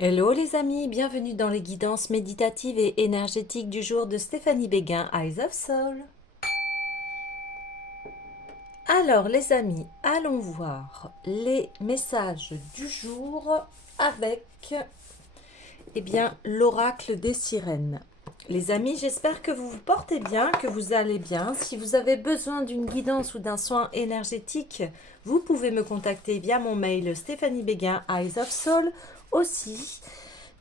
Hello les amis, bienvenue dans les guidances méditatives et énergétiques du jour de Stéphanie Béguin, Eyes of Soul. Alors les amis, allons voir les messages du jour avec l'oracle des sirènes. Les amis, j'espère que vous vous portez bien, que vous allez bien. Si vous avez besoin d'une guidance ou d'un soin énergétique, vous pouvez me contacter via mon mail Stéphanie Béguin, Eyes of Soul aussi.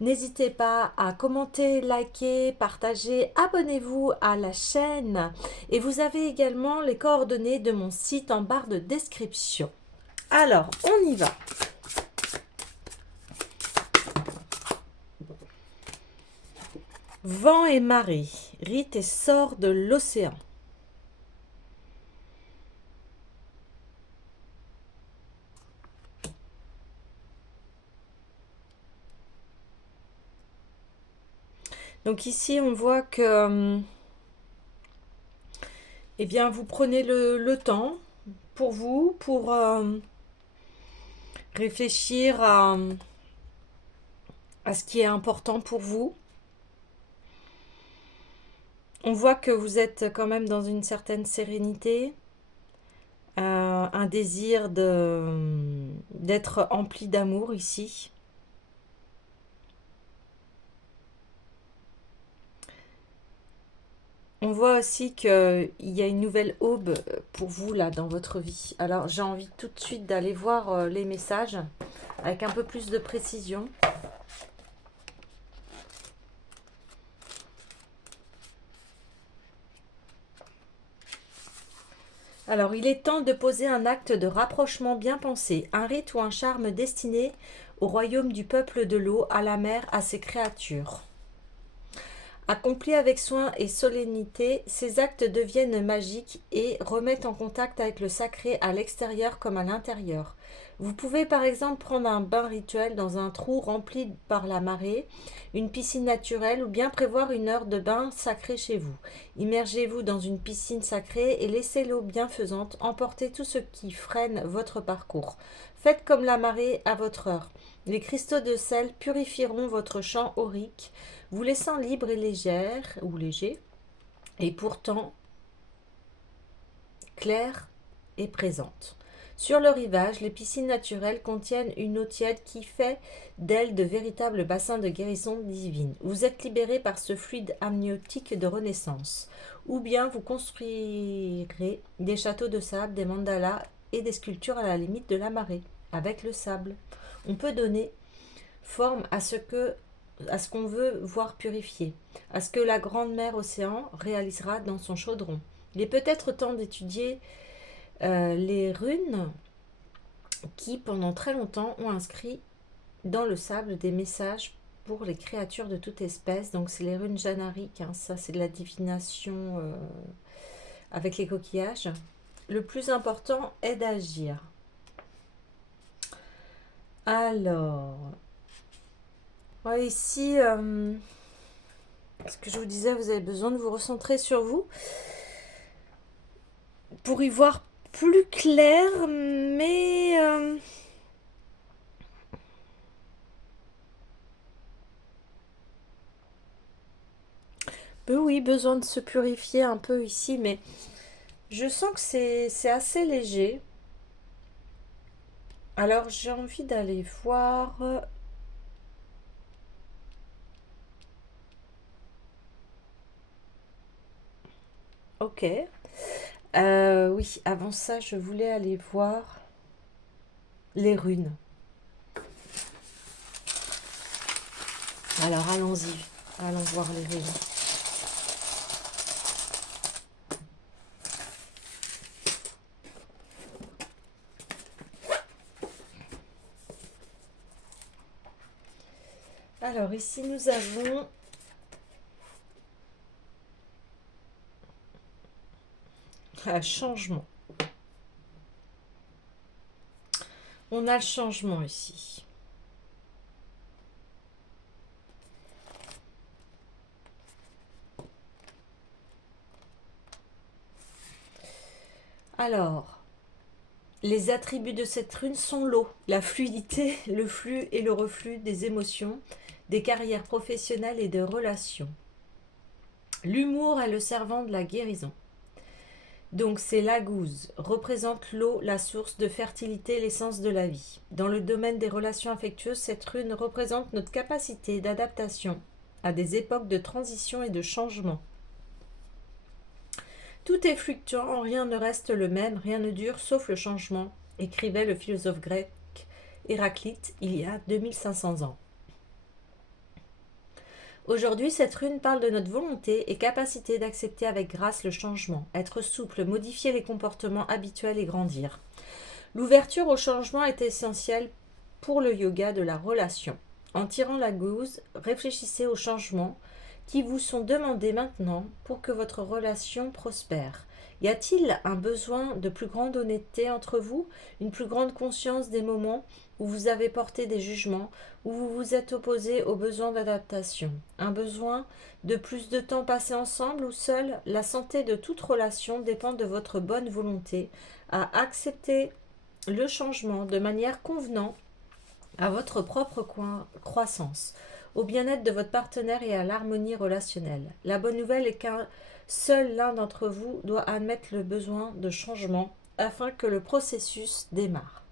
N'hésitez pas à commenter, liker, partager, abonnez-vous à la chaîne et vous avez également les coordonnées de mon site en barre de description. Alors, on y va. Vent et marée, rite et sort de l'océan. Donc ici, on voit que vous prenez le temps pour vous, pour réfléchir à ce qui est important pour vous. On voit que vous êtes quand même dans une certaine sérénité, un désir d'être empli d'amour ici. On voit aussi qu'il y a une nouvelle aube pour vous là dans votre vie. Alors j'ai envie tout de suite d'aller voir les messages avec un peu plus de précision. Alors, il est temps de poser un acte de rapprochement bien pensé, un rite ou un charme destiné au royaume du peuple de l'eau, à la mer, à ses créatures. Accomplis avec soin et solennité, ces actes deviennent magiques et remettent en contact avec le sacré à l'extérieur comme à l'intérieur. Vous pouvez par exemple prendre un bain rituel dans un trou rempli par la marée, une piscine naturelle ou bien prévoir une heure de bain sacré chez vous. Immergez-vous dans une piscine sacrée et laissez l'eau bienfaisante emporter tout ce qui freine votre parcours. Faites comme la marée à votre heure. Les cristaux de sel purifieront votre champ aurique, vous laissant libre et légère ou léger, et pourtant claire et présente. Sur le rivage, les piscines naturelles contiennent une eau tiède qui fait d'elles de véritables bassins de guérison divine. Vous êtes libéré par ce fluide amniotique de renaissance. Ou bien vous construirez des châteaux de sable, des mandalas et des sculptures à la limite de la marée, avec le sable. On peut donner forme à ce qu'on veut voir purifié, à ce que la grande mer océan réalisera dans son chaudron. Il est peut-être temps d'étudier les runes qui, pendant très longtemps, ont inscrit dans le sable des messages pour les créatures de toute espèce. Donc c'est les runes janariques, hein, ça c'est de la divination avec les coquillages. Le plus important est d'agir. Alors, ouais, ici, ce que je vous disais, vous avez besoin de vous recentrer sur vous pour y voir plus clair, mais oui, besoin de se purifier un peu ici, mais je sens que c'est assez léger. Alors j'ai envie d'aller voir. Ok. Oui, avant ça, je voulais aller voir les runes. Alors allons-y. Allons voir les runes. Alors ici, nous avons un changement. On a le changement ici. Alors, Les attributs de cette rune sont l'eau, la fluidité, le flux et le reflux des émotions, des carrières professionnelles et des relations. L'humour est le servant de la guérison. Donc c'est la gouze, représente l'eau, la source de fertilité, l'essence de la vie. Dans le domaine des relations affectueuses, cette rune représente notre capacité d'adaptation à des époques de transition et de changement. Tout est fluctuant, rien ne reste le même, rien ne dure sauf le changement, écrivait le philosophe grec Héraclite il y a 2500 ans. Aujourd'hui, cette rune parle de notre volonté et capacité d'accepter avec grâce le changement, être souple, modifier les comportements habituels et grandir. L'ouverture au changement est essentielle pour le yoga de la relation. En tirant la gouze, réfléchissez aux changements qui vous sont demandés maintenant pour que votre relation prospère. Y a-t-il un besoin de plus grande honnêteté entre vous, une plus grande conscience des moments où vous avez porté des jugements, où vous vous êtes opposé aux besoins d'adaptation, un besoin de plus de temps passé ensemble ou seul? La santé de toute relation dépend de votre bonne volonté à accepter le changement de manière convenant à votre propre croissance, au bien-être de votre partenaire et à l'harmonie relationnelle. La bonne nouvelle est qu'un seul l'un d'entre vous doit admettre le besoin de changement afin que le processus démarre.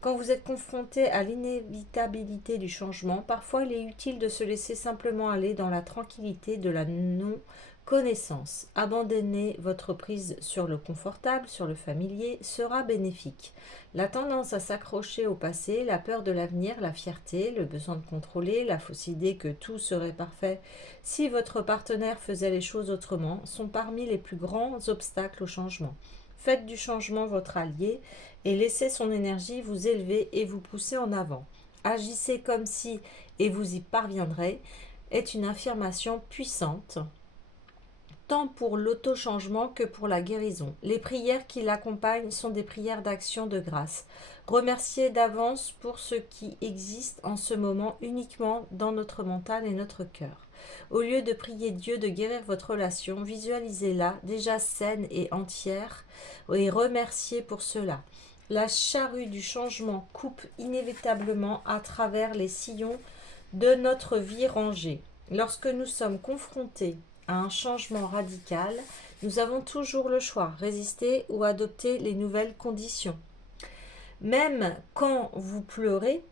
Quand vous êtes confronté à l'inévitabilité du changement, parfois il est utile de se laisser simplement aller dans la tranquillité de la non-connaissance. Abandonner votre prise sur le confortable, sur le familier, sera bénéfique. La tendance à s'accrocher au passé, la peur de l'avenir, la fierté, le besoin de contrôler, la fausse idée que tout serait parfait si votre partenaire faisait les choses autrement, sont parmi les plus grands obstacles au changement. Faites du changement votre allié et laissez son énergie vous élever et vous pousser en avant. Agissez comme si, et vous y parviendrez, est une affirmation puissante, tant pour l'auto-changement que pour la guérison. Les prières qui l'accompagnent sont des prières d'action de grâce. Remerciez d'avance pour ce qui existe en ce moment uniquement dans notre mental et notre cœur. Au lieu de prier Dieu de guérir votre relation, visualisez-la déjà saine et entière et remerciez pour cela. La charrue du changement coupe inévitablement à travers les sillons de notre vie rangée. Lorsque nous sommes confrontés à un changement radical, nous avons toujours le choix, résister ou adopter les nouvelles conditions. Même quand vous pleurez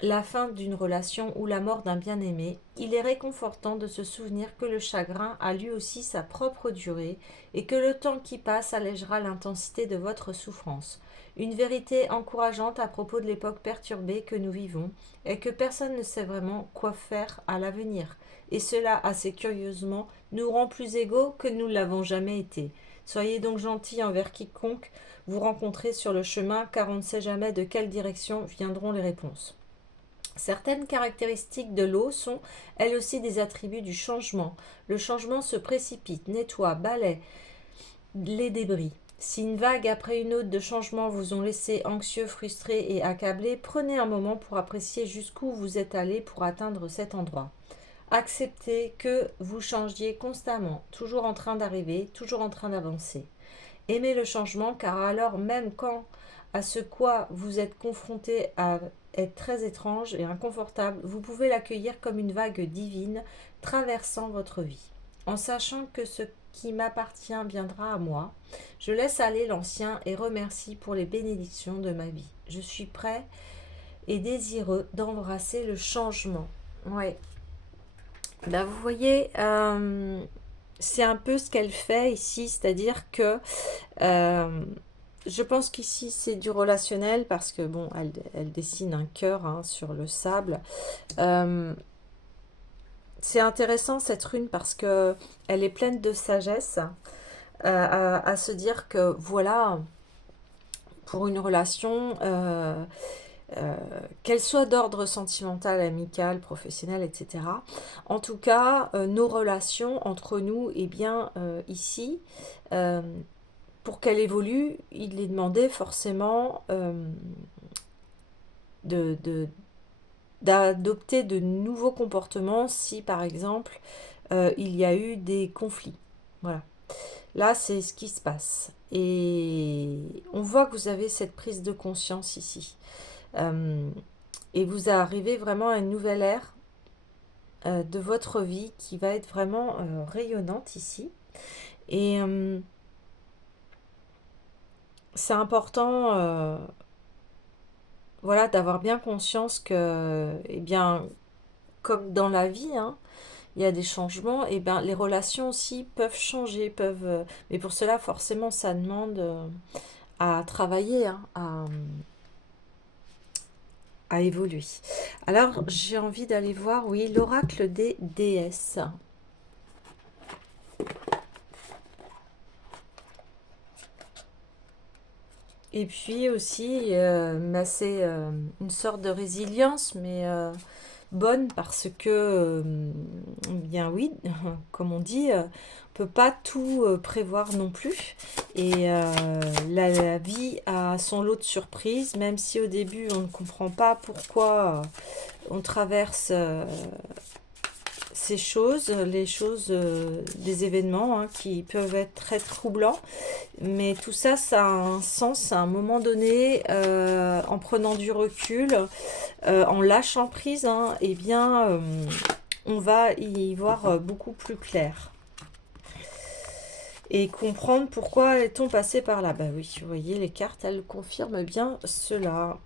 la fin d'une relation ou la mort d'un bien-aimé, il est réconfortant de se souvenir que le chagrin a lui aussi sa propre durée et que le temps qui passe allégera l'intensité de votre souffrance. Une vérité encourageante à propos de l'époque perturbée que nous vivons est que personne ne sait vraiment quoi faire à l'avenir, et cela, assez curieusement, nous rend plus égaux que nous ne l'avons jamais été. Soyez donc gentils envers quiconque vous rencontrez sur le chemin, car on ne sait jamais de quelle direction viendront les réponses. Certaines caractéristiques de l'eau sont, elles aussi, des attributs du changement. Le changement se précipite, nettoie, balaie les débris. Si une vague après une autre de changements vous ont laissé anxieux, frustrés et accablés, prenez un moment pour apprécier jusqu'où vous êtes allé pour atteindre cet endroit. Acceptez que vous changiez constamment, toujours en train d'arriver, toujours en train d'avancer. Aimez le changement, car alors même quand à ce quoi vous êtes confronté est très étrange et inconfortable, vous pouvez l'accueillir comme une vague divine traversant votre vie. En sachant que ce qui m'appartient viendra à moi, je laisse aller l'ancien et remercie pour les bénédictions de ma vie. Je suis prêt et désireux d'embrasser le changement. Ouais. Ben, vous voyez, c'est un peu ce qu'elle fait ici, c'est-à-dire que je pense qu'ici c'est du relationnel parce que bon, elle dessine un cœur hein, sur le sable. C'est intéressant cette rune parce que elle est pleine de sagesse à se dire que voilà, pour une relation, qu'elle soit d'ordre sentimental, amical, professionnel, etc. En tout cas, nos relations entre nous, et bien ici, pour qu'elle évolue, il est demandé forcément d'adopter de nouveaux comportements si, par exemple, il y a eu des conflits. Voilà. Là, c'est ce qui se passe. Et on voit que vous avez cette prise de conscience ici. Et vous arrivez vraiment à une nouvelle ère de votre vie qui va être vraiment rayonnante ici. Et c'est important voilà, d'avoir bien conscience que, eh bien, comme dans la vie, hein, il y a des changements, et bien les relations aussi peuvent changer, mais pour cela, forcément, ça demande à travailler, hein, à évoluer. Alors, j'ai envie d'aller voir, oui, l'oracle des déesses. Et puis aussi, bah, c'est une sorte de résilience, mais bonne parce que, bien oui, comme on dit, on peut pas tout prévoir non plus. Et la vie a son lot de surprises, même si au début on ne comprend pas pourquoi on traverse ces choses, les choses, des événements hein, qui peuvent être très troublants. Mais tout ça, ça a un sens à un moment donné, en prenant du recul, en lâchant prise, hein, eh bien, on va y voir beaucoup plus clair. Et comprendre pourquoi est-on passé par là. Bah oui, vous voyez, les cartes, elles confirment bien cela.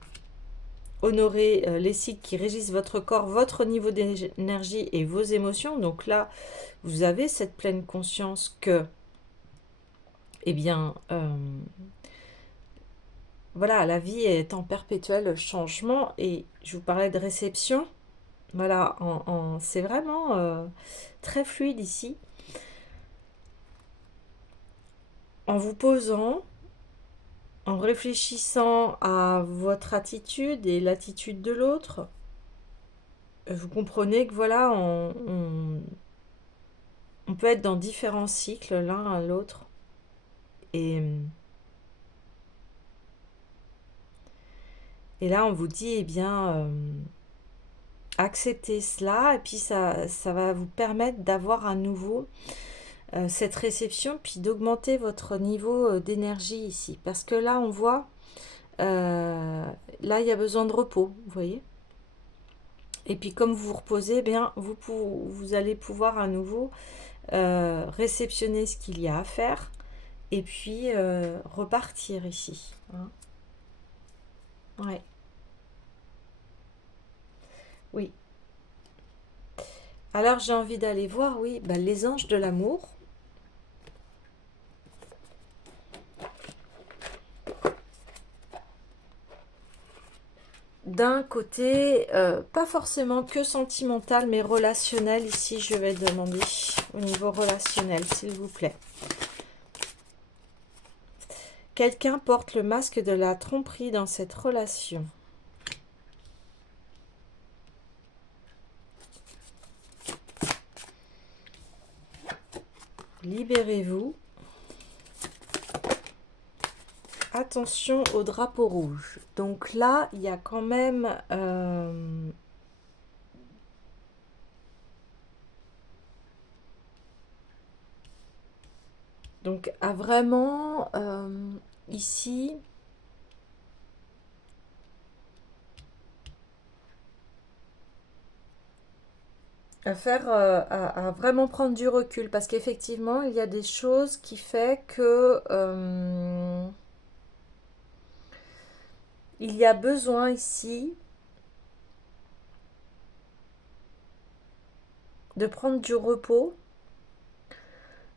Honorez les cycles qui régissent votre corps, votre niveau d'énergie et vos émotions. Donc là, vous avez cette pleine conscience que, eh bien, voilà, la vie est en perpétuel changement et je vous parlais de réception. Voilà, c'est vraiment très fluide ici. En vous posant, en réfléchissant à votre attitude et l'attitude de l'autre, vous comprenez que voilà, on peut être dans différents cycles l'un à l'autre. Et là, on vous dit, eh bien, acceptez cela, et puis ça va vous permettre d'avoir à nouveau cette réception, puis d'augmenter votre niveau d'énergie ici. Parce que là, on voit, là, il y a besoin de repos, vous voyez. Et puis, comme vous vous reposez, eh bien, vous allez pouvoir à nouveau réceptionner ce qu'il y a à faire, et puis repartir ici. Hein. Ouais. Oui. Alors, j'ai envie d'aller voir, oui, bah, les anges de l'amour. D'un côté, pas forcément que sentimental, mais relationnel. Ici, je vais demander au niveau relationnel, s'il vous plaît. Quelqu'un porte le masque de la tromperie dans cette relation. Libérez-vous. Attention au drapeau rouge. Donc là, il y a quand même... donc, à vraiment, ici... à vraiment prendre du recul. Parce qu'effectivement, il y a des choses qui fait que... il y a besoin ici de prendre du repos.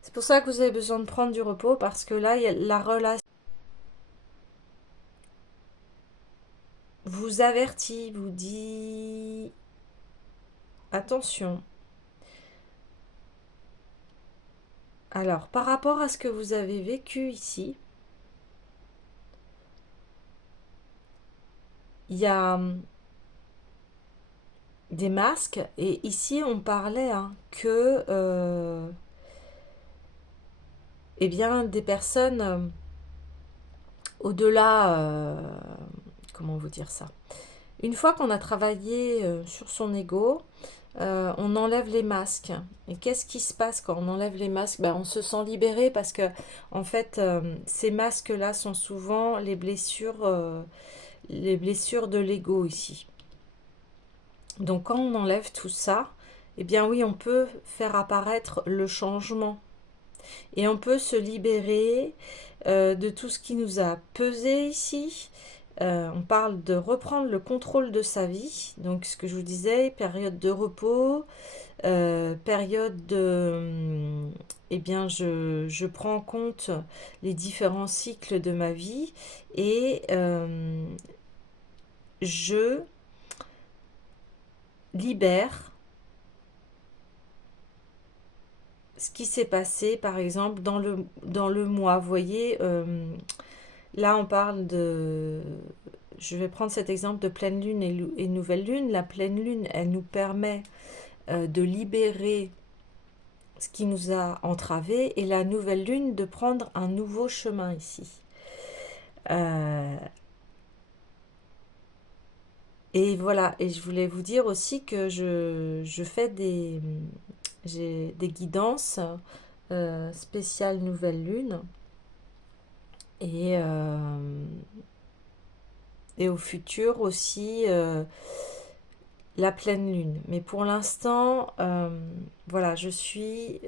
C'est pour ça que vous avez besoin de prendre du repos, parce que là, il y a la relation vous avertit, vous dit attention. Alors, par rapport à ce que vous avez vécu ici, il y a des masques, et ici on parlait que eh bien des personnes au-delà, comment vous dire ça, une fois qu'on a travaillé sur son ego, on enlève les masques. Et qu'est-ce qui se passe quand on enlève les masques? Ben, on se sent libéré parce que, en fait, ces masques-là sont souvent les blessures de l'ego ici. Donc, quand on enlève tout ça, eh bien oui, on peut faire apparaître le changement. Et on peut se libérer de tout ce qui nous a pesé ici. On parle de reprendre le contrôle de sa vie. Donc, ce que je vous disais, période de repos, période de... Eh bien, je prends en compte les différents cycles de ma vie et je libère ce qui s'est passé, par exemple, dans le mois. Vous voyez, là, on parle de... Je vais prendre cet exemple de pleine lune et nouvelle lune. La pleine lune, elle nous permet de libérer ce qui nous a entravés, et la nouvelle lune de prendre un nouveau chemin ici. Et voilà, et je voulais vous dire aussi que je fais j'ai des guidances spéciales nouvelle lune, et, et au futur aussi la pleine lune. Mais pour l'instant, voilà, je suis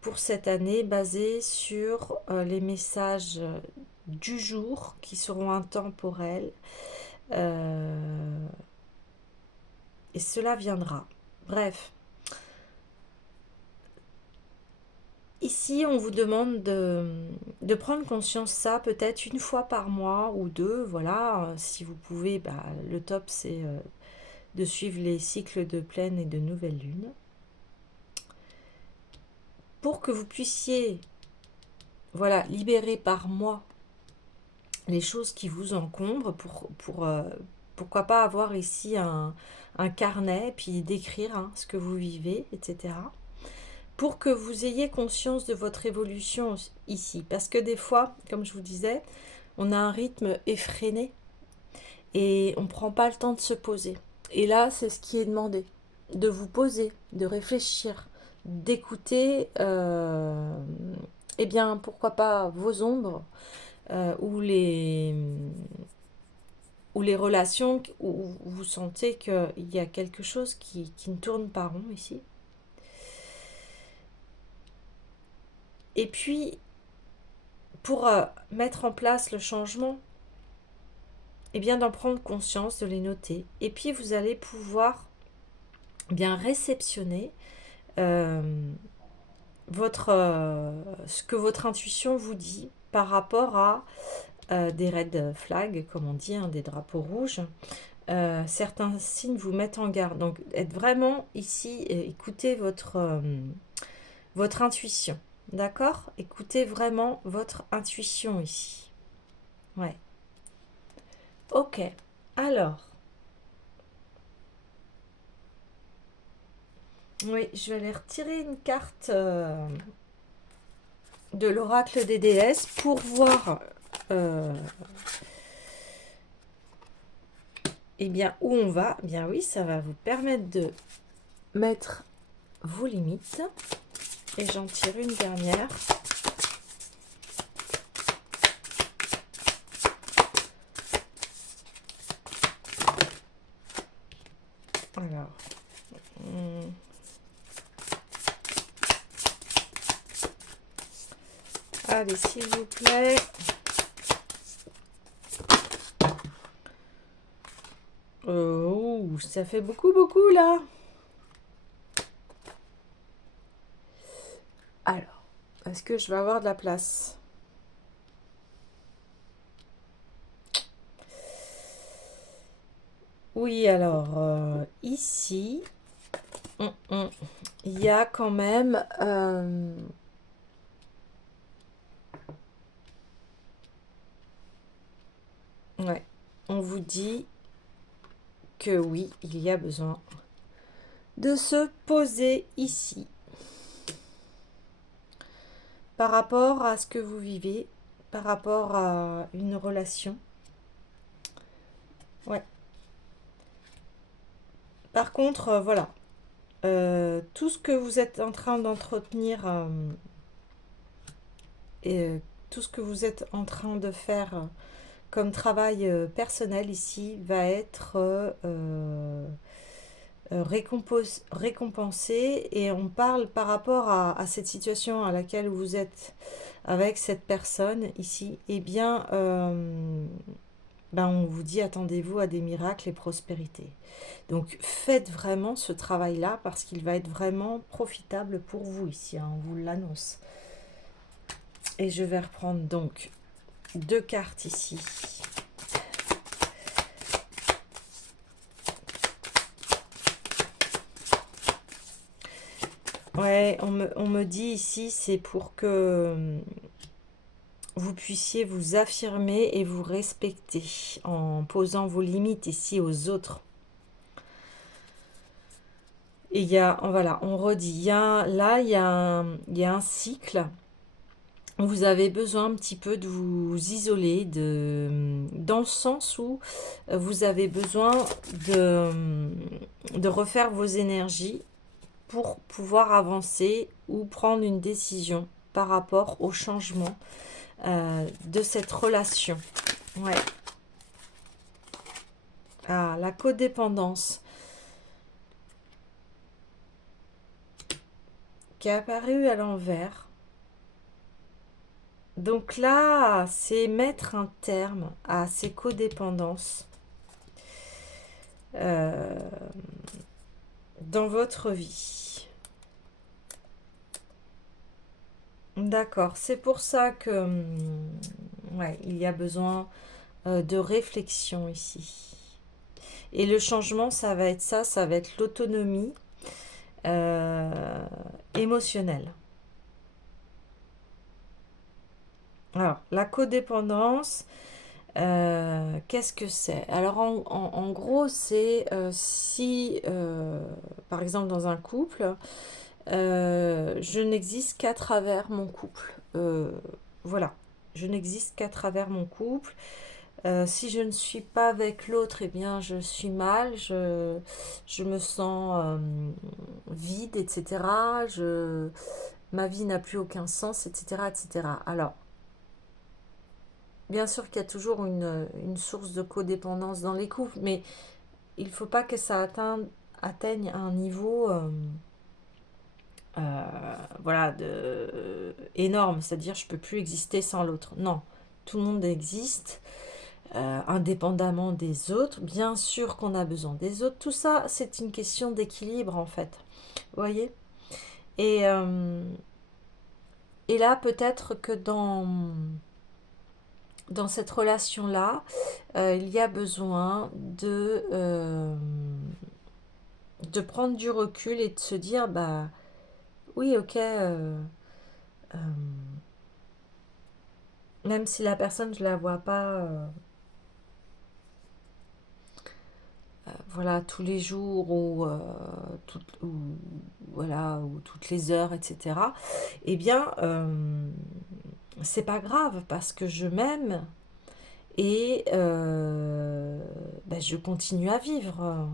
pour cette année basée sur les messages du jour qui seront intemporels. Et cela viendra. Bref. Ici, on vous demande de prendre conscience de ça peut-être une fois par mois ou deux. Voilà, si vous pouvez, bah, le top c'est de suivre les cycles de pleine et de nouvelle lune. Pour que vous puissiez, voilà, libérer par mois les choses qui vous encombrent, pourquoi pas avoir ici un carnet, puis d'écrire hein, ce que vous vivez, etc. Pour que vous ayez conscience de votre évolution ici. Parce que des fois, comme je vous disais, on a un rythme effréné et on ne prend pas le temps de se poser. Et là, c'est ce qui est demandé. De vous poser, de réfléchir, d'écouter, eh bien, pourquoi pas vos ombres ou les relations où vous sentez qu'il y a quelque chose qui ne tourne pas rond ici. Et puis, pour mettre en place le changement, eh bien d'en prendre conscience, de les noter. Et puis, vous allez pouvoir bien réceptionner ce que votre intuition vous dit par rapport à des red flags, comme on dit, hein, des drapeaux rouges. Certains signes vous mettent en garde. Donc, être vraiment ici, écoutez votre intuition. D'accord? Écoutez vraiment votre intuition ici. Ouais. Ok. Alors. Oui, je vais aller retirer une carte de l'oracle des déesses pour voir eh bien, où on va. Eh bien oui, ça va vous permettre de mettre vos limites. Et j'en tire une dernière. Alors. Allez, s'il vous plaît. Oh, ça fait beaucoup, beaucoup là. Alors, est-ce que je vais avoir de la place? Oui, alors, ici, il y a quand même... ouais, on vous dit que oui, il y a besoin de se poser ici. Par rapport à ce que vous vivez, par rapport à une relation. Ouais. Par contre, voilà, tout ce que vous êtes en train d'entretenir et tout ce que vous êtes en train de faire comme travail personnel ici va être récompensé, et on parle par rapport à cette situation à laquelle vous êtes avec cette personne ici, et bien ben on vous dit attendez-vous à des miracles et prospérité. Donc faites vraiment ce travail-là parce qu'il va être vraiment profitable pour vous ici, hein, on vous l'annonce. Et je vais reprendre donc 2 cartes ici. Ouais, on me dit ici, c'est pour que vous puissiez vous affirmer et vous respecter en posant vos limites ici aux autres. Et il y a, voilà, on redit, là, il y a un cycle où vous avez besoin un petit peu de vous isoler, dans le sens où vous avez besoin de refaire vos énergies pour pouvoir avancer ou prendre une décision par rapport au changement de cette relation. Ouais. Ah, la codépendance qui est apparue à l'envers. Donc là, c'est mettre un terme à ces codépendances dans votre vie. D'accord, c'est pour ça que ouais, il y a besoin de réflexion ici. Et le changement, ça va être ça, ça va être l'autonomie émotionnelle. Alors, la codépendance, qu'est-ce que c'est? Alors, en gros, c'est si, par exemple, dans un couple, je n'existe qu'à travers mon couple. Voilà, je n'existe qu'à travers mon couple. Si je ne suis pas avec l'autre, eh bien, je suis mal, je me sens vide, etc. Ma vie n'a plus aucun sens, etc., etc. Alors, bien sûr qu'il y a toujours une source de codépendance dans les couples, mais il ne faut pas que ça atteigne un niveau voilà, énorme, c'est-à-dire je ne peux plus exister sans l'autre. Non, tout le monde existe. Indépendamment des autres, bien sûr qu'on a besoin des autres, tout ça c'est une question d'équilibre en fait, vous voyez, et, euh, et là peut-être que dans cette relation là il y a besoin de prendre du recul et de se dire bah oui ok euh, même si la personne je la vois pas voilà, tous les jours voilà, ou toutes les heures, etc. Eh bien, c'est pas grave parce que je m'aime et ben, je continue à vivre.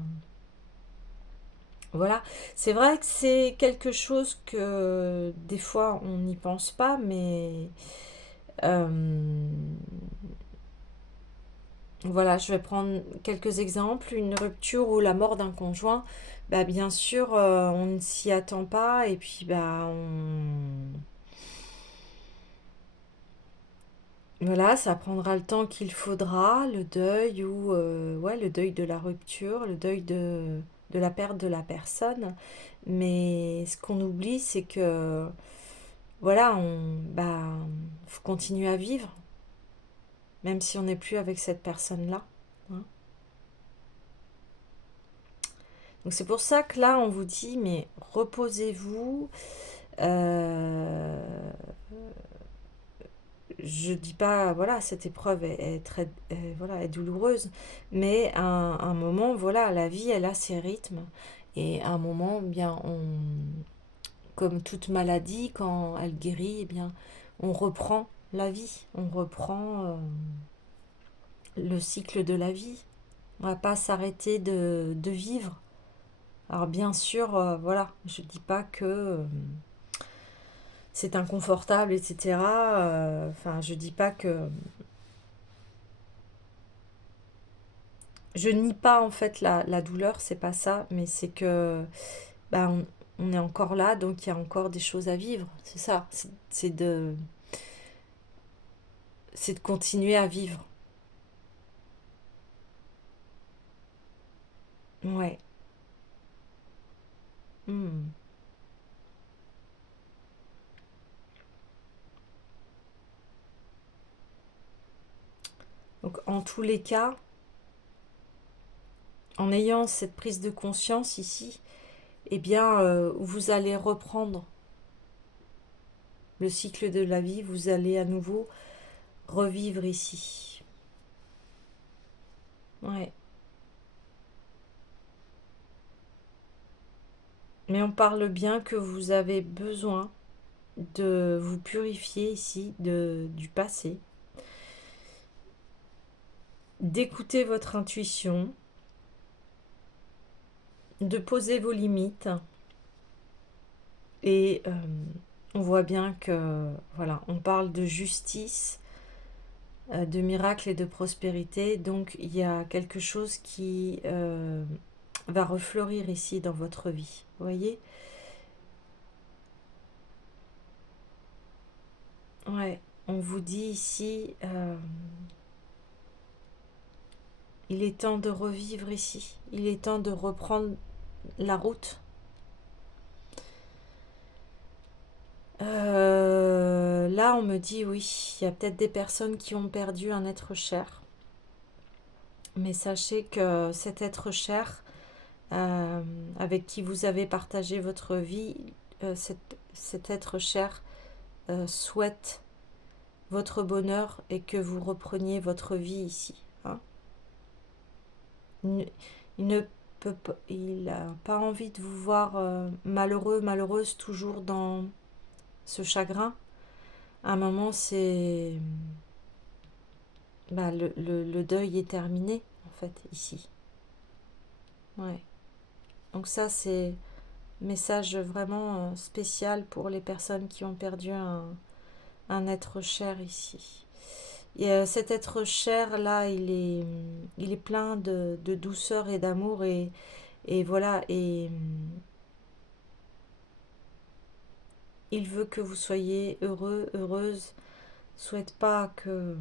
Voilà, c'est vrai que c'est quelque chose que des fois on n'y pense pas, mais euh, voilà, je vais prendre quelques exemples. Une rupture ou la mort d'un conjoint, bah, bien sûr, on ne s'y attend pas et puis bah, voilà, ça prendra le temps qu'il faudra, le deuil ou ouais, le deuil de la rupture, le deuil de la perte de la personne. Mais ce qu'on oublie, c'est que voilà, faut continuer à vivre, même si on n'est plus avec cette personne-là, hein. Donc c'est pour ça que là, on vous dit, mais reposez-vous. Euh, je dis pas, voilà, cette épreuve est très, voilà, est douloureuse, mais à un moment, voilà, la vie, elle a ses rythmes. Et à un moment, eh bien, comme toute maladie, quand elle guérit, eh bien, on reprend la vie, on reprend le cycle de la vie. On va pas s'arrêter de vivre. Alors bien sûr, voilà, je dis pas que c'est inconfortable, etc. Enfin, je dis pas que... Je nie pas en fait la douleur, c'est pas ça, mais c'est que bah, on est encore là, donc il y a encore des choses à vivre. C'est ça, c'est de continuer à vivre. Ouais. Hmm. Donc en tous les cas, en ayant cette prise de conscience ici, eh bien, vous allez reprendre le cycle de la vie, vous allez à nouveau revivre ici. Ouais. Mais on parle bien que vous avez besoin de vous purifier ici du passé, d'écouter votre intuition, de poser vos limites. Et on voit bien que, voilà, on parle de justice, de miracle et de prospérité. Donc il y a quelque chose qui va refleurir ici dans votre vie. Vous voyez? Ouais, on vous dit ici, il est temps de revivre ici. Il est temps de reprendre la route. Là, on me dit oui, il y a peut-être des personnes qui ont perdu un être cher. Mais sachez que cet être cher, euh, avec qui vous avez partagé votre vie, cet être cher souhaite votre bonheur et que vous repreniez votre vie ici. Hein. Il ne peut pas, il n'a pas envie de vous voir malheureux, malheureuse, toujours dans ce chagrin. À un moment, c'est... Bah, le deuil est terminé, en fait, ici. Ouais. Donc ça, c'est un message vraiment spécial pour les personnes qui ont perdu un être cher ici. Et cet être cher, là, il est plein de douceur et d'amour. Et voilà, et il veut que vous soyez heureux, heureuse. Souhaite pas que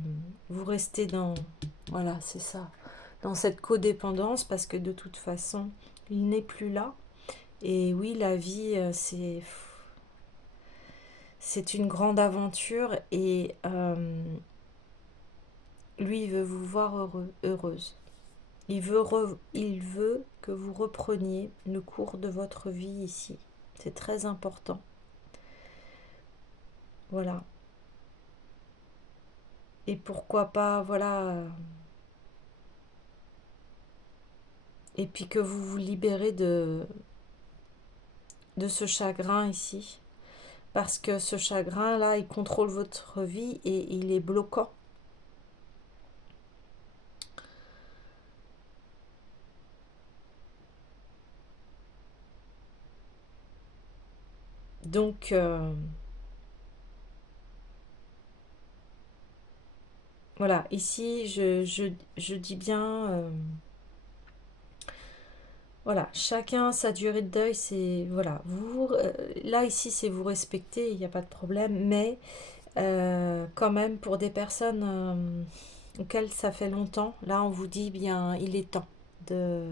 vous restez dans... Voilà, c'est ça. Dans cette codépendance, parce que de toute façon, il n'est plus là. Et oui, la vie, c'est une grande aventure et lui, il veut vous voir heureux, heureuse. Il veut que vous repreniez le cours de votre vie ici. C'est très important. Voilà. Et pourquoi pas, voilà. Et puis que vous vous libérez de ce chagrin ici. Parce que ce chagrin-là, il contrôle votre vie et il est bloquant. Donc, voilà, ici, je dis bien, voilà, chacun sa durée de deuil, c'est, voilà, là, ici, c'est vous respecter, il n'y a pas de problème, mais quand même, pour des personnes auxquelles ça fait longtemps, là, on vous dit, bien, il est temps de,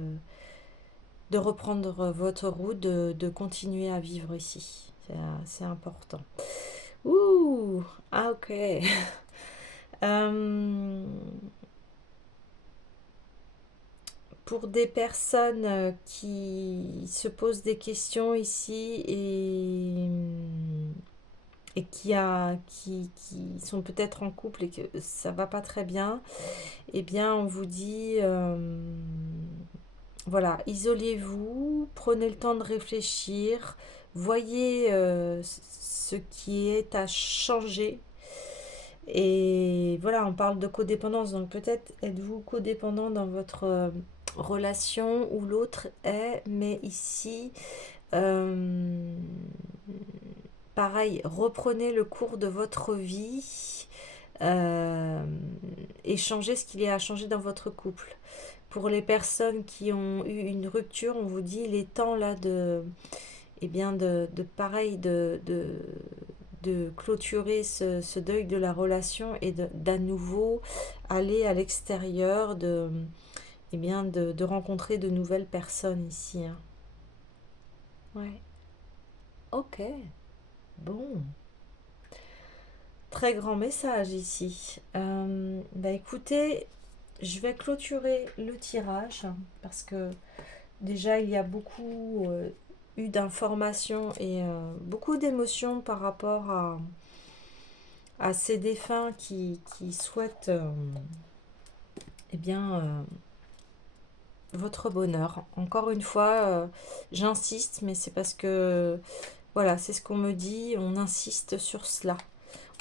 de reprendre votre route, de continuer à vivre ici. C'est important. Ouh, ah, ok. Euh, pour des personnes qui se posent des questions ici et qui sont peut-être en couple et que ça va pas très bien, eh bien on vous dit voilà, isolez-vous, prenez le temps de réfléchir, voyez ce qui est à changer. Et voilà, on parle de codépendance, donc peut-être êtes-vous codépendant dans votre relation où l'autre est, mais ici, euh, pareil, reprenez le cours de votre vie euh, et changez ce qu'il y a à changer dans votre couple. Pour les personnes qui ont eu une rupture, on vous dit il est temps là de, eh bien de pareil, de clôturer ce deuil de la relation et d'à nouveau aller à l'extérieur, eh bien de rencontrer de nouvelles personnes ici, hein. Ouais, ok, bon. Très grand message ici. Bah écoutez, je vais clôturer le tirage parce que déjà il y a beaucoup eu d'informations et beaucoup d'émotions par rapport à ces défunts qui souhaitent eh bien, votre bonheur. Encore une fois, j'insiste, mais c'est parce que voilà, c'est ce qu'on me dit, on insiste sur cela.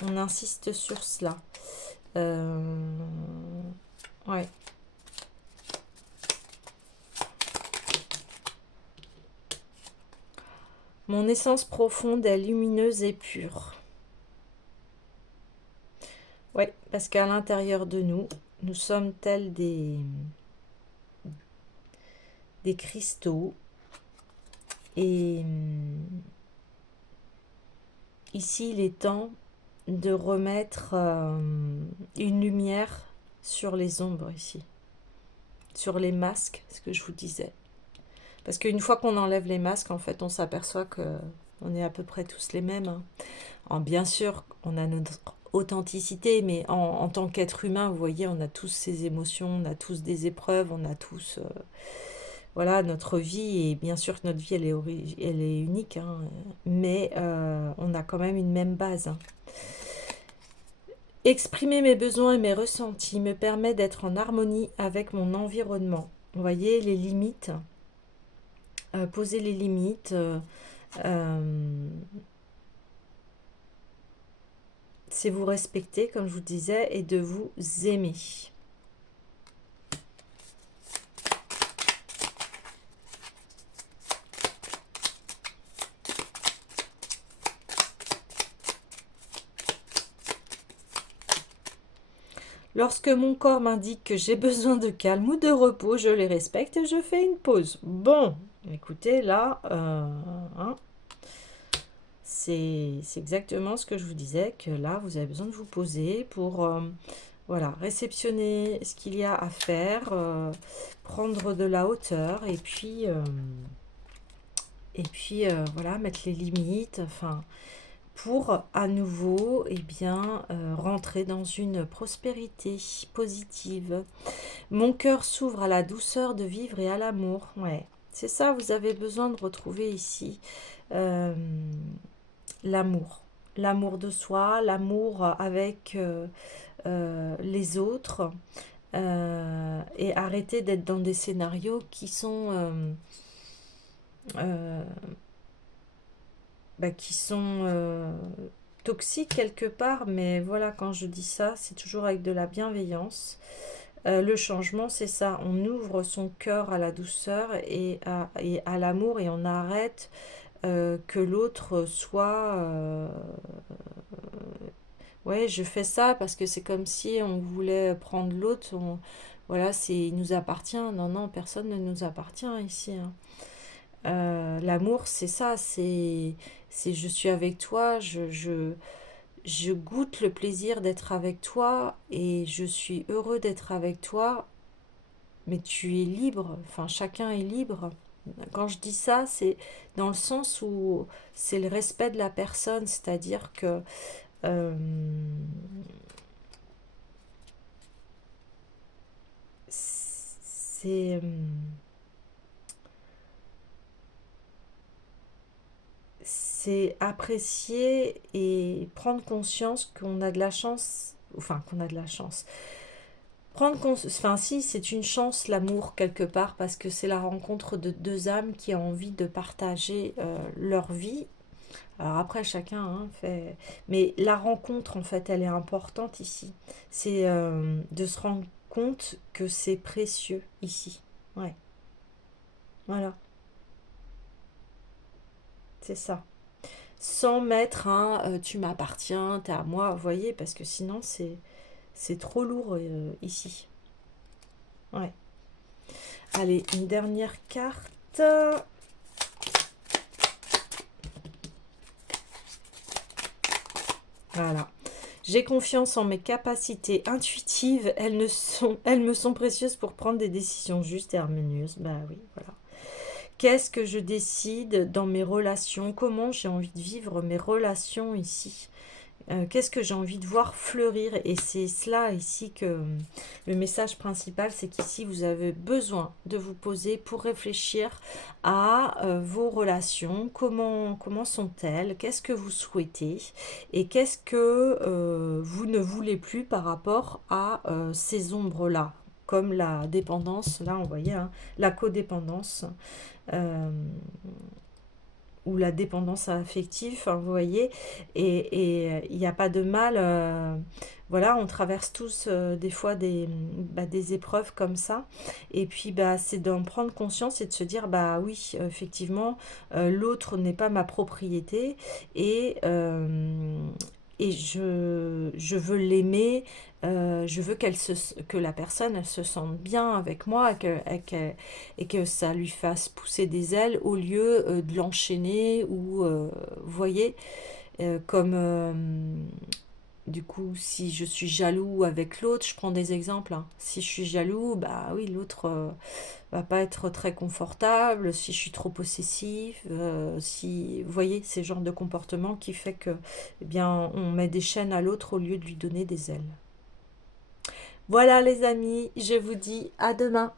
On insiste sur cela. Ouais. Mon essence profonde est lumineuse et pure. Ouais, parce qu'à l'intérieur de nous, nous sommes tels des cristaux. Et ici, il est temps de remettre une lumière sur les ombres ici. Sur les masques, ce que je vous disais. Parce qu'une fois qu'on enlève les masques, en fait, on s'aperçoit que on est à peu près tous les mêmes, hein. Bien sûr, on a notre authenticité, mais en tant qu'être humain, vous voyez, on a tous ces émotions, on a tous des épreuves, on a tous... voilà, notre vie, et bien sûr que notre vie, elle est unique, hein, mais on a quand même une même base, hein. Exprimer mes besoins et mes ressentis me permet d'être en harmonie avec mon environnement. Vous voyez, les limites, poser les limites, c'est vous respecter, comme je vous disais, et de vous aimer. Lorsque mon corps m'indique que j'ai besoin de calme ou de repos, je les respecte et je fais une pause. Bon, écoutez, là, hein, c'est exactement ce que je vous disais, que là, vous avez besoin de vous poser pour voilà, réceptionner ce qu'il y a à faire, prendre de la hauteur et puis voilà, mettre les limites, enfin, pour à nouveau eh bien, rentrer dans une prospérité positive. Mon cœur s'ouvre à la douceur de vivre et à l'amour. Ouais, c'est ça, vous avez besoin de retrouver ici euh, l'amour. L'amour de soi, l'amour avec les autres, et arrêter d'être dans des scénarios euh, qui sont toxiques quelque part, mais voilà, quand je dis ça, c'est toujours avec de la bienveillance. Le changement, c'est ça, on ouvre son cœur à la douceur et à l'amour et on arrête que l'autre soit... ouais, je fais ça parce que c'est comme si on voulait prendre l'autre, voilà, il nous appartient. Non, non, personne ne nous appartient ici, hein. L'amour, c'est ça, c'est je suis avec toi, je goûte le plaisir d'être avec toi et je suis heureux d'être avec toi, mais tu es libre, enfin chacun est libre. Quand je dis ça, c'est dans le sens où c'est le respect de la personne, c'est-à-dire que euh, c'est c'est apprécier et prendre conscience qu'on a de la chance, enfin qu'on a de la chance. Prendre conscience, enfin si, c'est une chance l'amour quelque part parce que c'est la rencontre de deux âmes qui ont envie de partager leur vie. Alors après chacun hein, fait, mais la rencontre en fait elle est importante ici. C'est de se rendre compte que c'est précieux ici. Ouais, voilà, c'est ça. Sans mettre un tu m'appartiens, t'es à moi, vous voyez, parce que sinon c'est trop lourd ici. Ouais. Allez, une dernière carte. Voilà. J'ai confiance en mes capacités intuitives. Elles me sont précieuses pour prendre des décisions justes et harmonieuses. Bah oui, voilà. Qu'est-ce que je décide dans mes relations? Comment j'ai envie de vivre mes relations ici? Qu'est-ce que j'ai envie de voir fleurir? Et c'est cela ici que le message principal, c'est qu'ici, vous avez besoin de vous poser pour réfléchir à vos relations. Comment sont-elles? Qu'est-ce que vous souhaitez? Et qu'est-ce que vous ne voulez plus par rapport à ces ombres-là? Comme la dépendance, là, on voyait, hein, la codépendance. Euh, ou la dépendance affective, enfin, vous voyez, et il n'y a pas de mal, voilà, on traverse tous des fois des épreuves comme ça, et puis bah, c'est d'en prendre conscience et de se dire, bah oui, effectivement, l'autre n'est pas ma propriété, et, euh, et je veux l'aimer, je veux que la personne elle se sente bien avec moi, et que ça lui fasse pousser des ailes au lieu de l'enchaîner ou, vous voyez, comme du coup, si je suis jaloux avec l'autre, je prends des exemples, hein. Si je suis jaloux, bah oui, l'autre va pas être très confortable. Si je suis trop possessif, si, vous voyez, c'est le genre de comportement qui fait que, eh bien, on met des chaînes à l'autre au lieu de lui donner des ailes. Voilà les amis, je vous dis à demain.